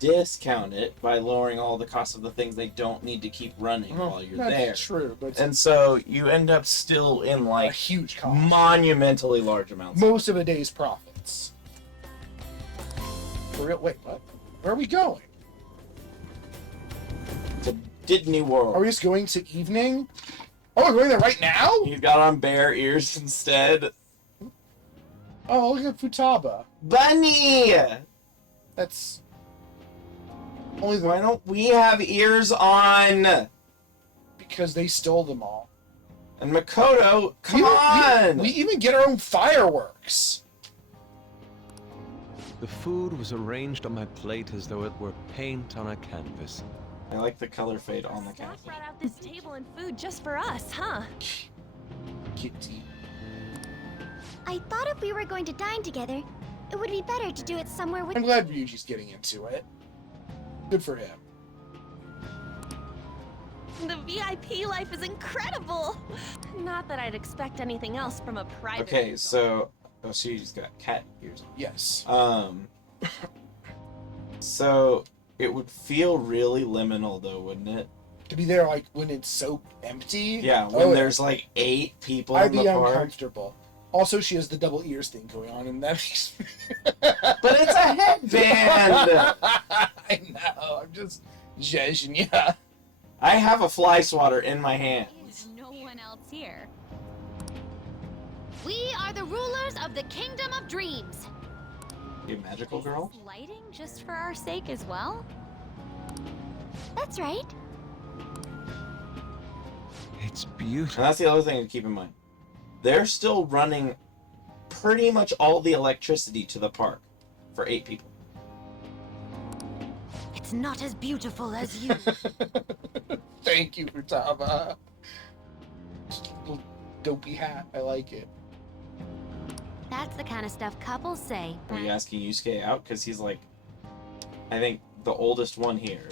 discount it by lowering all the costs of the things they don't need to keep running while you're That's there. true, but it's And so you end up still in a like huge cost. monumentally large amounts. Most of a day's profits. For real? Wait, what? Where are we going? To Disney World. Are we just going to evening? Oh, we're going there right now? You got on bear ears instead. Oh, look at Futaba. Bunny! That's only Why don't we have ears on? because they stole them all. And Makoto, come We- on! We even get our own fireworks. The food was arranged on my plate as though it were paint on a canvas. I like the color fade on the Staff canvas. brought out this table and food just for us, huh? Kitty. I thought if we were going to dine together, it would be better to do it somewhere with. I'm glad Ryuji's getting into it. Good for him. The VIP life is incredible! Not that I'd expect anything else from a private Okay, resort. so... Oh, she's got cat ears. Yes. So, it would feel really liminal, though, wouldn't it? To be there, like, when it's so empty. Yeah, when Oh, there's like 8 people I'd in be the park. uncomfortable. Also, she has the double ears thing going on, and that makes me... But it's a headband! I know, I'm just judging ya. I have a fly swatter in my hand. There's no one else here. We are the rulers of the Kingdom of Dreams. You magical girl? Lighting just for our sake as well? That's right. It's And beautiful. that's the other thing to keep in mind. They're still running pretty much all the electricity to the park for 8 people. It's not as beautiful as you. Thank you, Futaba. Just a little dopey hat. I like it. That's the kind of stuff couples say. Are you asking Yusuke out? Because he's like, I think, the oldest one here.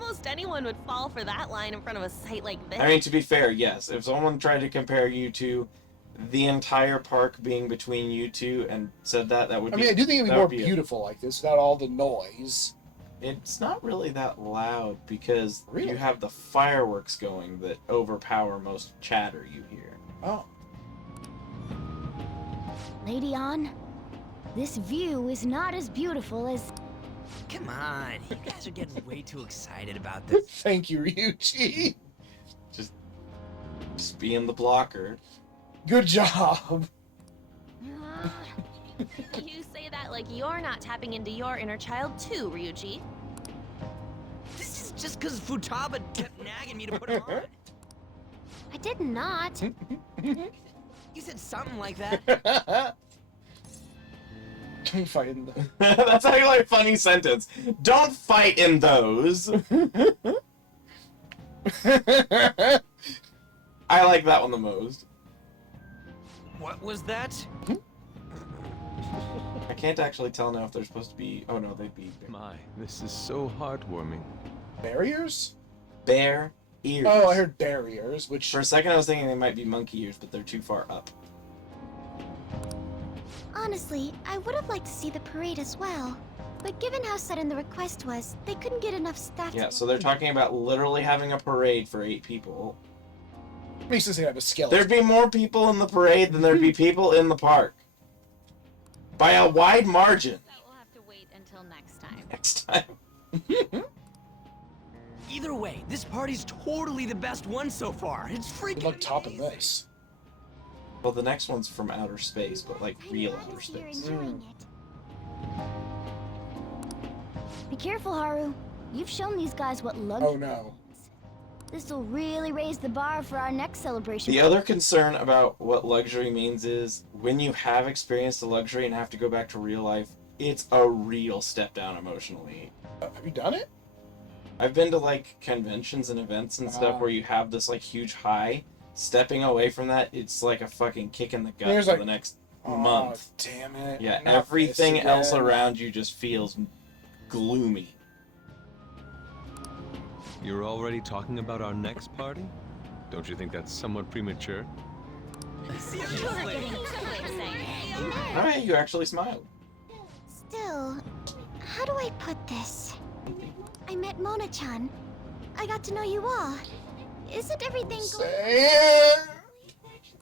Almost anyone would fall for that line in front of a site like this. I mean, to be fair, yes. If someone tried to compare you to the entire park being between you two and said that would I be... mean, I do think it'd be that more would be beautiful like this without all the noise. It's not really that loud because Really? you have the fireworks going that overpower most chatter you hear. Oh. Lady Ann, this view is not as beautiful as... Come on, you guys are getting way too excited about this. Thank you, Ryuji. Just being the blocker. Good job. You say that like you're not tapping into your inner child too, Ryuji. This is just because Futaba kept nagging me to put him on. I did not. You said something like that. Don't fight in the... That's actually a funny sentence. Don't fight in those. I like that one the most. What was that? I can't actually tell now if they're supposed to be... Oh no, they'd be My, this is so heartwarming. Barriers? bear ears. Oh, I heard barriers, which... For a second I was thinking they might be monkey ears, but they're too far up. Honestly, I would have liked to see the parade as well. But given how sudden the request was, they couldn't get enough staff Yeah, to... so they're talking about literally having a parade for 8 people. Makes sense to have a skeleton. There'd be more people in the parade than there'd be people in the park. By a wide margin. That will have to wait until next time. Next time. Either way, this party's totally the best one so far. It's freaking Good luck topping amazing. this. Well, the next one's from outer space, but like I'm real glad outer to see you're space. enjoying it. Be careful, Haru. You've shown these guys what luck. Oh no. This will really raise the bar for our next celebration. The other concern about what luxury means is when you have experienced a luxury and have to go back to real life, it's a real step down emotionally. Have you done it? I've been to like conventions and events and stuff where you have this like huge high. Stepping away from that, it's like a fucking kick in the gut There's for like- the next Oh, month. damn it. Yeah, Not this everything else again. around you just feels gloomy. You're already talking about our next party? Don't you think that's somewhat premature? Seriously. Alright, you actually smiled. Still, how do I put this? I met Mona-chan. I got to know you all. Isn't everything going... Say it!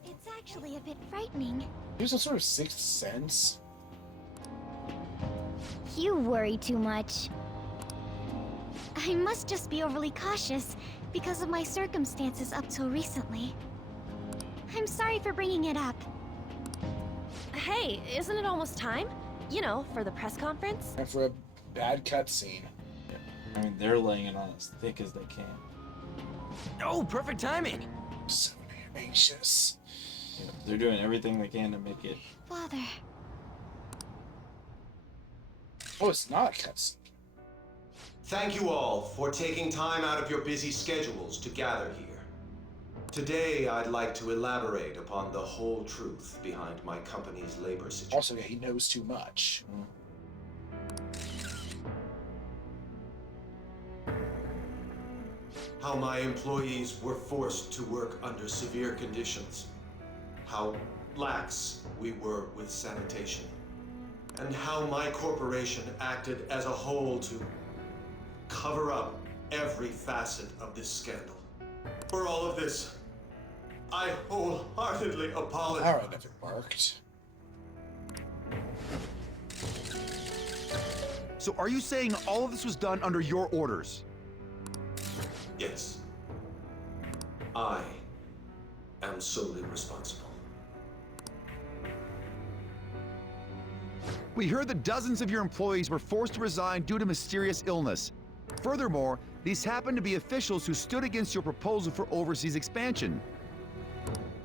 It's actually a bit frightening. There's some sort of sixth sense. You worry too much. I must just be overly cautious because of my circumstances up till recently. I'm sorry for bringing it up. Hey, isn't it almost time? You know, for the press conference? And for a bad cutscene. I mean, they're laying it on as thick as they can. Oh, perfect timing. So anxious. You know, they're doing everything they can to make it. Father, Oh, it's not a cutscene. Thank you all for taking time out of your busy schedules to gather here. Today, I'd like to elaborate upon the whole truth behind my company's labor situation. Also, yeah, he knows too much. How my employees were forced to work under severe conditions. How lax we were with sanitation. And how my corporation acted as a whole to cover up every facet of this scandal. For all of this, I wholeheartedly apologize. Arrow never worked. So are you saying all of this was done under your orders? Yes. I am solely responsible. We heard that dozens of your employees were forced to resign due to mysterious illness. Furthermore, these happened to be officials who stood against your proposal for overseas expansion.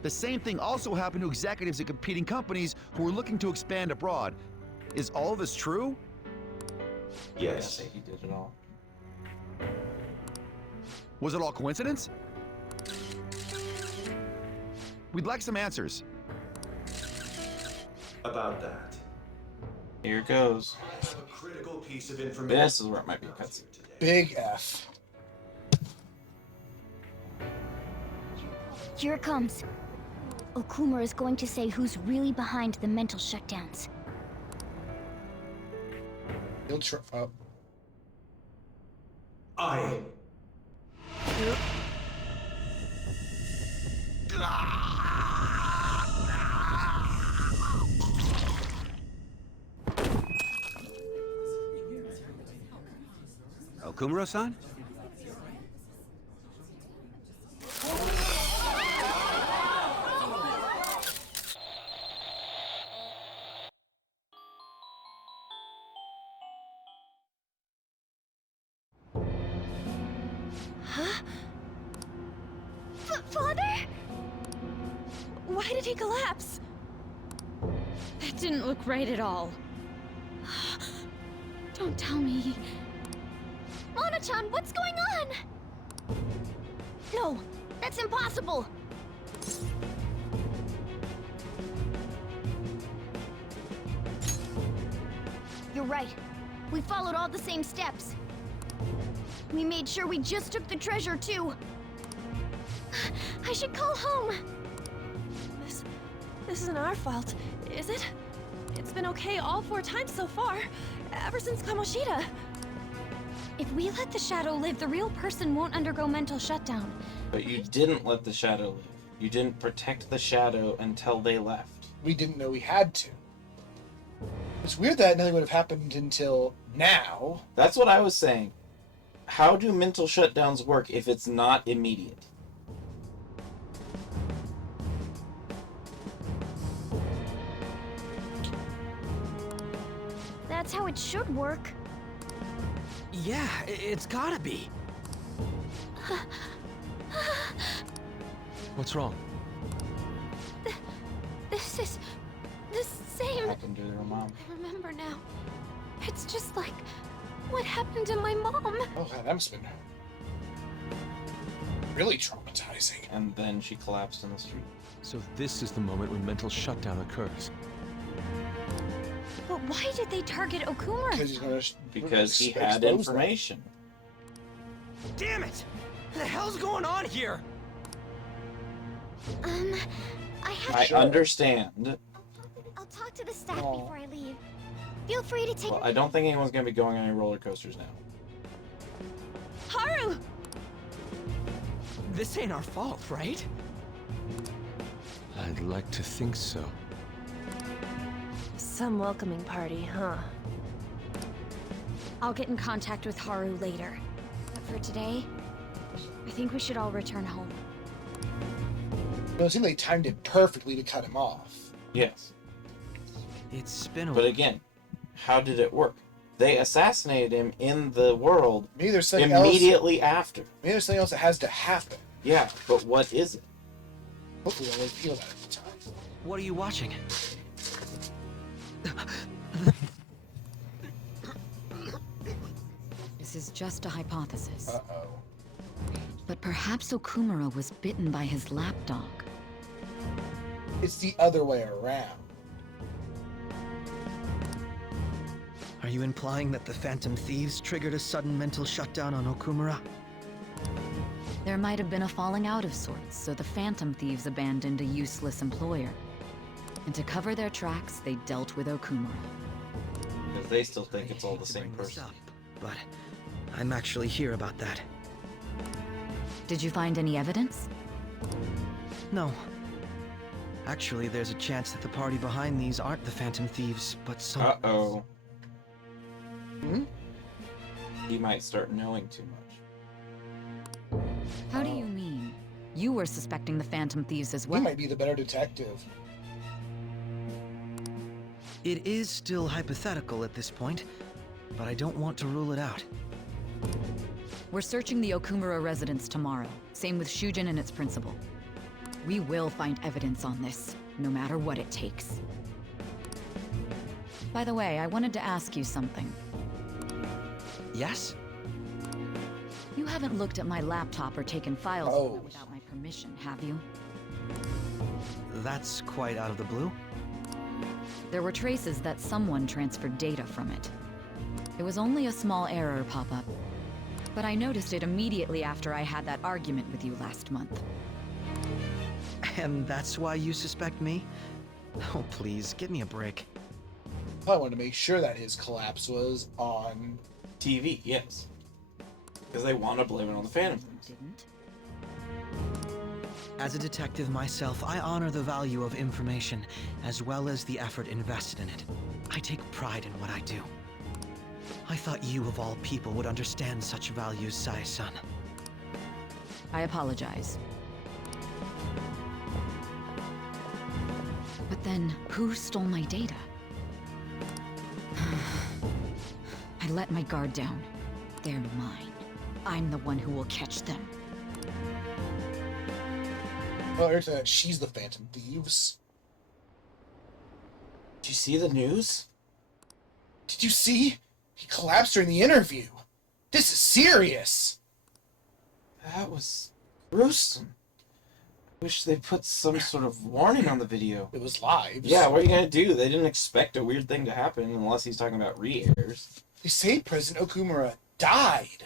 The same thing also happened to executives at competing companies who were looking to expand abroad. Is all of this true? I Yes. say he did it all. Was it all coincidence? We'd like some answers. About that. Here it goes. I have a critical piece of information. This is where it might be a cutscene. Big F. Here it comes. Okumura is going to say who's really behind the mental shutdowns. He'll try. I. Okumura-san? Huh? Father? Why did he collapse? That didn't look right at all. Don't tell me. Mona-chan, what's going on? No, that's impossible! You're right. We followed all the same steps. We made sure we just took the treasure, too. I should call home. This isn't our fault, is it? It's been okay all 4 times so far, ever since Kamoshida. If we let the shadow live, the real person won't undergo mental shutdown. But you didn't let the shadow live. You didn't protect the shadow until they left. We didn't know we had to. It's weird that nothing would have happened until now. That's what I was saying. How do mental shutdowns work if it's not immediate? That's how it should work. Yeah, it's gotta be. What's wrong? This is the same. Happened to their mom. I remember now. It's just like what happened to my mom. Oh, that must have been really traumatizing. And then she collapsed in the street. So this is the moment when mental shutdown occurs. But why did they target Okumura? Because he's gonna Because he had expose information. Damn it! What the hell's going on here? I understand. I'll talk to the staff before I leave. Feel free to take. Well, I don't think anyone's going to be going on any roller coasters now. Haru! This ain't our fault, right? I'd like to think so. Some welcoming party, huh? I'll get in contact with Haru later. But for today, I think we should all return home. Well, it seemed they timed it perfectly to cut him off. Yes. It's been a But again, how did it work? They assassinated him in the world Maybe there's something immediately after. Maybe there's something else that has to happen. Yeah, but what is it? Hopefully I'll reveal that at the time. What are you watching? This is just a hypothesis. Uh-oh. But perhaps Okumura was bitten by his lapdog. It's the other way around. Are you implying that the Phantom Thieves triggered a sudden mental shutdown on Okumura? There might have been a falling out of sorts, so the Phantom Thieves abandoned a useless employer. And to cover their tracks, they dealt with Okumura. Because they still think it's all the same person. But I'm actually here about that. Did you find any evidence? No. Actually, there's a chance that the party behind these aren't the Phantom Thieves, but some... Uh-oh. Hmm? He might start knowing too much. How do you mean? You were suspecting the Phantom Thieves as He well. might be the better detective. It is still hypothetical at this point, but I don't want to rule it out. We're searching the Okumura residence tomorrow. Same with Shujin and its principal. We will find evidence on this, no matter what it takes. By the way, I wanted to ask you something. Yes? You haven't looked at my laptop or taken files Oh. without my permission, have you? That's quite out of the blue. There were traces that someone transferred data from it. It was only a small error pop-up, but I noticed it immediately after I had that argument with you last month. And that's why you suspect me? Oh, please, give me a break. I wanted to make sure that his collapse was on TV, yes. Because they want to blame it on the Phantom Thieves. As a detective myself, I honor the value of information, as well as the effort invested in it. I take pride in what I do. I thought you, of all people, would understand such values, Sae-san. I apologize. But then, who stole my data? I let my guard down. They're mine. I'm the one who will catch them. Well, Eric said she's the Phantom Thieves. Did you see the news? Did you see? He collapsed during the interview. This is serious. That was gruesome. Wish they put some sort of warning on the video. It was live. Yeah, what are you gonna do? They didn't expect a weird thing to happen unless he's talking about re-airs. They say President Okumura died.